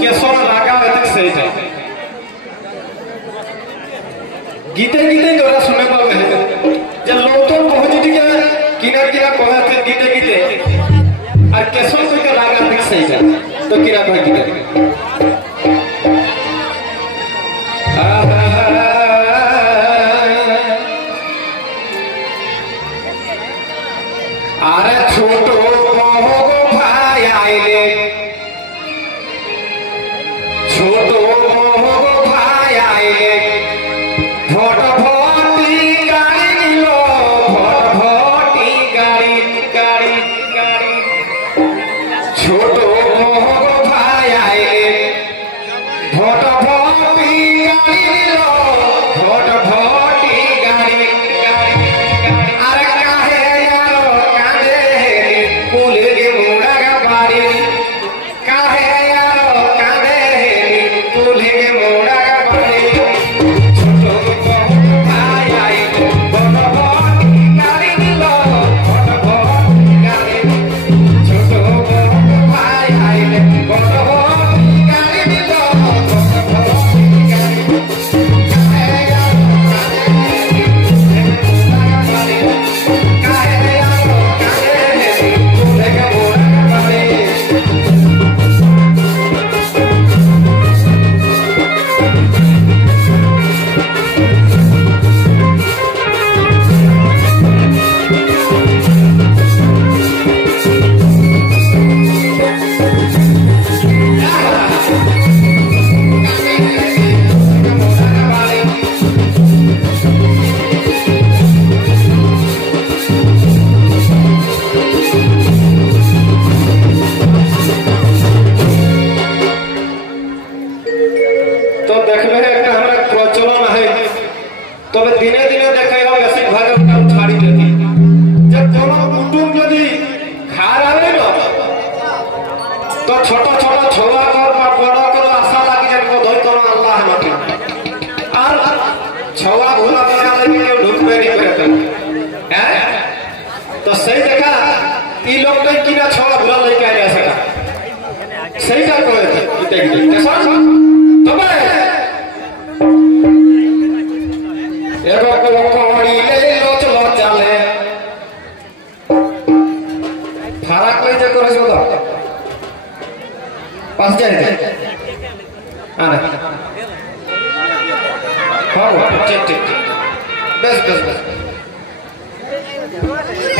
কেশর রাগা এতে সেইটা গীতে গীতে তোরা শুনে পাবে যে লোক তো পৌঁছে টিকে কিনা কিনা কহে গীতে গীতে আর কেশর থেকে রাগা এতে সেইটা তো কিনা কহে গীতে আরে ছোট ভাই আইলে ছোট ভাই আইলে ভটভটি গাড়ি নিল ভটভটি গাড়ি গাড়ি গাড়ি ছোট ভাই আইলে ভটভটি গাড়ি নিল ভটভটি গাড়ি গাড়ি আরে কাহে আরো কাঁদে কুলে গে মোড়া বাড়ি কাহে আরো কাঁদে কুলে গে মোড়া বাড়ি ছোট ভাই আইলো ভটভটি গাড়ি নিল ভটভটি গাড়ি ছোট ভাই আইলে ভটভটি গাড়ি নিল ভটভটি গাড়ি तो देखबे একটা আমরা প্রচলন আছে তবে দিনে দিনে দেখাইবা বেশি ভাগে কাম ছাড়ি দেতি যে কোন কুটুম যদি খারাবে না তো ছোট ছোট ছোয়া কর বা বড় কর আশা লাগি যে ধই কোন আল্লাহ মাটি আর ছোয়া ভুলা বানা লাগি কেউ ঢুকবে নি করে হ্যাঁ তো সেই দেখা এই লোকটাই কিনা ছোয়া ভুলা লাগি আইয়া সেটা সেইটা করে দিতে গিয়ে তবে এগো কোকড়িলে লোচল চালে ফারাক কইতে করেছ তো পাঁচ যায় আরে হ্যাঁ ঠিক ঠিক বেশ বেশ বেশ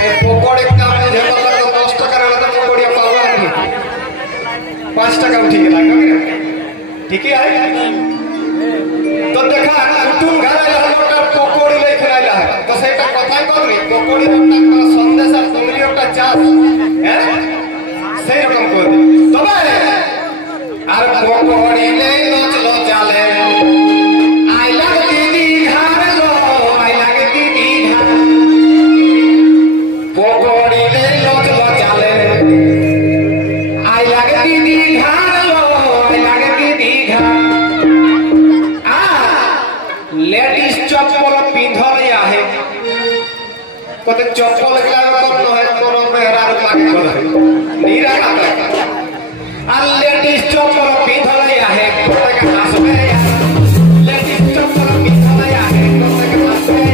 এই পকড়ে কামে যেটা লাগে 10 টাকা রাখা তো পকড়িয়া পাওয়া না 5 টাকা উঠে গেল ठीक है तो देखा कुटुम घर लोटार पकड़ी ले खराइला है तो सेटा কথাই করলি পকড়ি একটা সন্দেশ আর ডুমরি একটা চাষ হ্যাঁ সেই রকম করে দে তবে আর পকড়ি লে নচল চালে আই লাগ দিদি ঘর লো আই লাগ দিদি ঘর পকড়ি লে নচল চালে আই লাগ দিদি ঘর লো আই লাগ लेडीज चप्पल पिंधल आहे कते चप्पल गला न है कोनो मेहरा लागे करे नीरा लागे और लेडीज चप्पल पिंधल आहे कते के हंसबे लेडीज चप्पल पिंधल आहे कते के हंसबे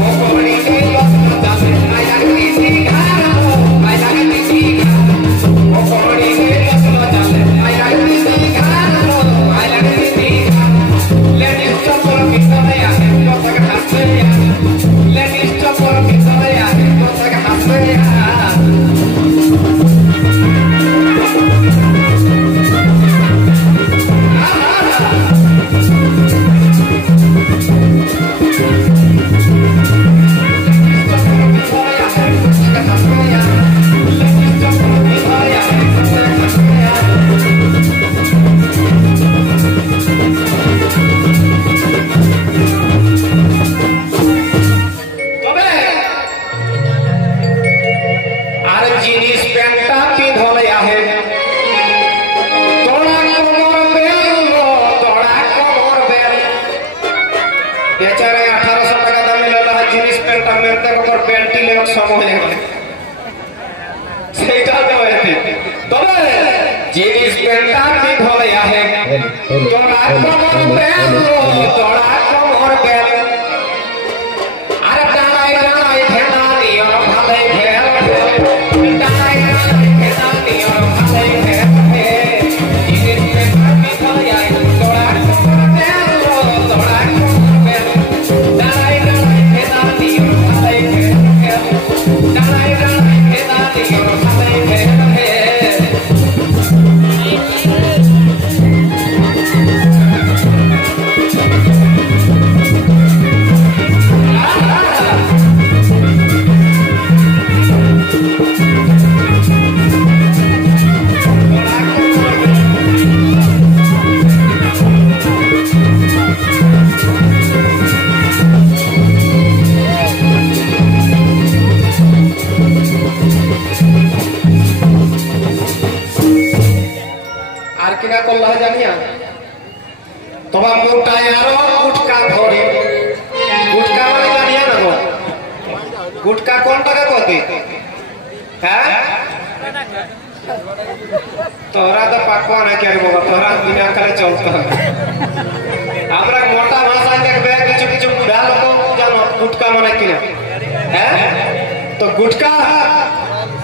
भोगड़ी के लोग जाते आया किसी घर आया किसी भोगड़ी के लोग जाते आया किसी घर आया किसी लेडीज चप्पल पिंधल आहे कते के हंसबे लेडीज चप्पल पिंधल आहे कते के हंसबे बेचारे 1800 টাকা দামে লেলা জিনিস প্যান্টটা মেরতে কর প্যান্টি লেক সময় লাগে সেইটা তো এতে তবে যে জিনিস পেন্টা পিন্ধলে আহে তোরা কমর বেল তোরা কমর বেল আর ডালাই ডালাই ভেনা নিয় ভালে ভেল ডালাই ডালাই ভেনা নিয় ভালে ভেল জিনিস পেন্টা পিন্ধলে আহে তোরা কমর বেল তোরা কমর বেল ডালাই ডালাই ভেনা নিয় ভালে ভেল ডালাই ডালাই ভেনা নিয় ভালে ভেল কিনা করলা জানিয়া তোমার মোটায় আরো গুটকা ধরে গুটকা মানে জানিয়া না গো গুটকা কোন টাকা কত হ্যাঁ তোরা তো পাকবা না কেন বাবা তোরা বিনা করে চলতে হবে আমরা মোটা ভাষায় দেখবে কিছু কিছু বুড়া লোক জানো গুটকা মানে কিনা হ্যাঁ তো গুটকা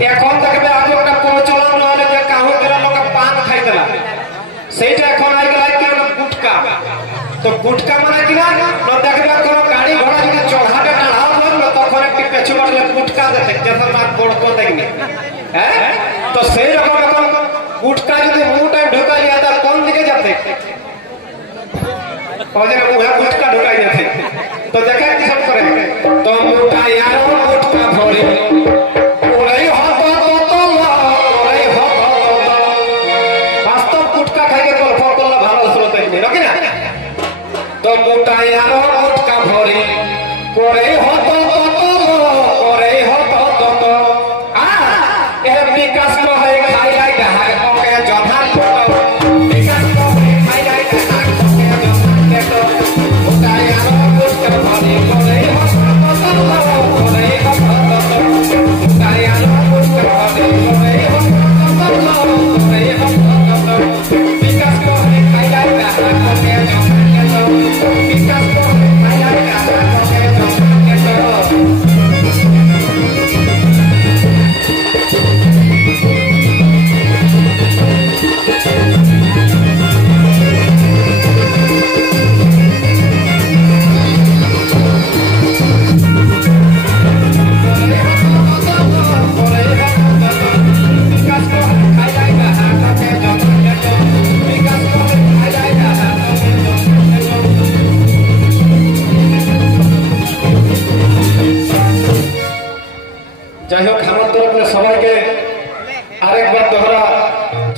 এখন দেখবে আজ একটা প্রচলন নহলে যে কাহু করে লোক পান খাইতেলা সেইটা এখন আইগলা কি না গুটকা তো গুটকা মানে কিনা না দেখবে কোন গাড়ি ঘোড়া যদি চড়াতে টাড়াও লাগলো তখন একটি পেছু মারলে গুটকা দেখে যেটা না বড় কোন দেখনি হ্যাঁ তো সেই রকম এখন গুটকা যদি মুটা ঢোকা লিয়া তার কোন দিকে যাবে ওদের মুহে গুটকা ঢোকাই যাবে তো দেখে কি সব করে তো মুটা यार গুটকা ধরে ওলাই হত তো ওলাই হত বাস্তব গুটকা খাইয়ে গল্প করলে ভালো হলো তাই নাকি না তো মুটা यार গুটকা ধরে করে হত করে হত তো এ বিকাশ কহে খাই আই ডাহার ওকে জধান ফটো বিকাশ কহে খাই আই ডাহার ওকে জধান ফটো মুটা यार গুটকা ধরে করে হত করে হত মুটা यार গুটকা ধরে করে হত করে হত বিকাশ কহে খাই আই ডাহার ওকে জধান ফটো বিকাশ কহে খাই আই ডাহার ওকে জধান ফটো যাই হোক আমার তরফে সবাইকে আরেকবার দোহরা